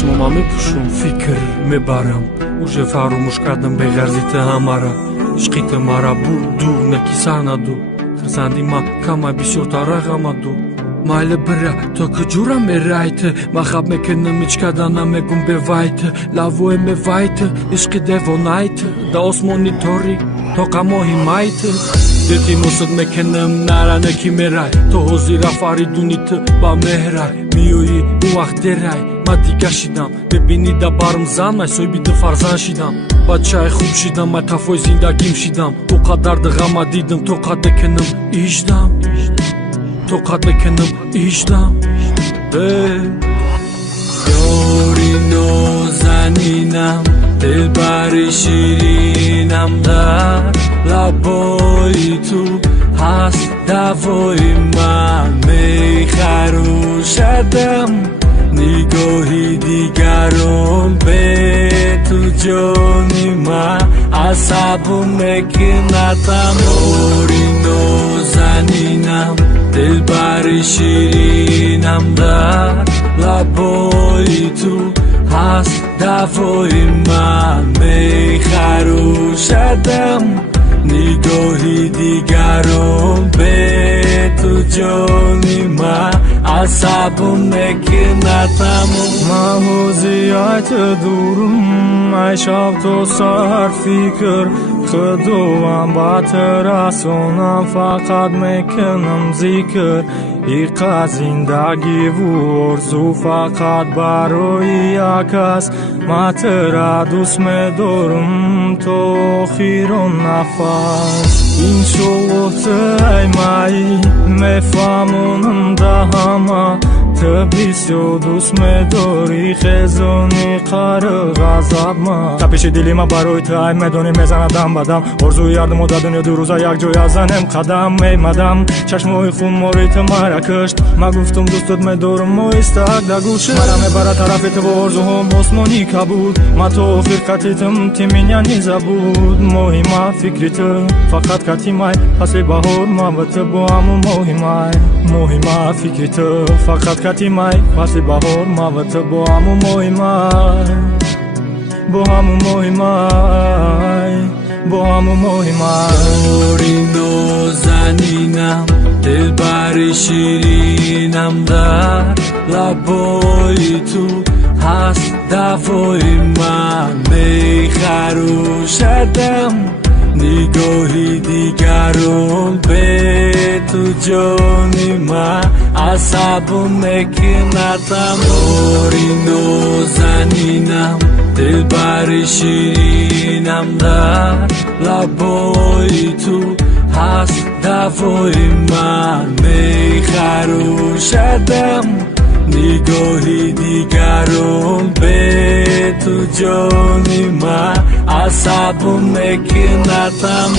چشمام میپوشم فکر میبرم уже فراموش کردم به غرضیت همارا عشقیت مرا بود دور نکی سر ندو خرسندی ما کما بسیارتر رقمدو مایل برا تا کجورا میرایت ما خواب میکنم هیچ کدانم میگم به وایت لاوه میوایت عشق دیوانایت دا آسمانی تاری تا قماهی مایت دیتی مصد میکنم نرانکی میرای تا حضیر فریدونیت با مهرای میوی اون وقت درای ما دیگه شیدم ببینی دا بارم زن من سوی بیده فرزن شیدم بچه خوب شیدم من کفای زندگیم شیدم او قدر دغم دیدم تو قد بکنم ایشدم تو قد بکنم ایشدم یاری نازنینم دلبر شیرینم در لبای تو هست دوای من میخروشدم نگاهی دیگران به تو جانی من عصبم مکنتم یاری نازنینم دلبر شیرینم در لبای تو هست دوای من میخروشدم نگاهی دیگران به تو جانی من عصبم مکنتم من حوزیت دورم ای شب تو سر فکر خدوام با ترسونم فقط میکنم ذکر ایقا زندگی و ارزو فقط برای یک است من ترا دوست میدارم تو آخرین نفس این شوت ای مای میفهمونم ده همه تو بسیار دوست میداری خزونی قرار غضب من تپش دلی من برای تو ای میدونی میزنه دم بدم ارزوی یاردم و در دنیا دو روزه یک جای ازنم قدم میمدم چشمای خون موریت مرا کشت من گفتم دوستت میدارم و استاک در گوشه مرا میبره طرف تو و ارزوهم آسمانی کبود من تو آخر کتیتم تیمین یعنی زبود مهم فکریت فقط کتی مای پس بهار محبت با همو مهم فکریت فقط کتی مای پس بهار محبت با همو مهم یاری نازنینم دلبر شیرینم در لبای تو هست دوای من میخروشدم نگاهی دیگران به تو جانی من عصبم مکنتم یاری نازنینم دلبر شیرینم در لبای تو هست دوای من میخروشدم نگاهی دیگران به تو جانی من عصبم مکنتم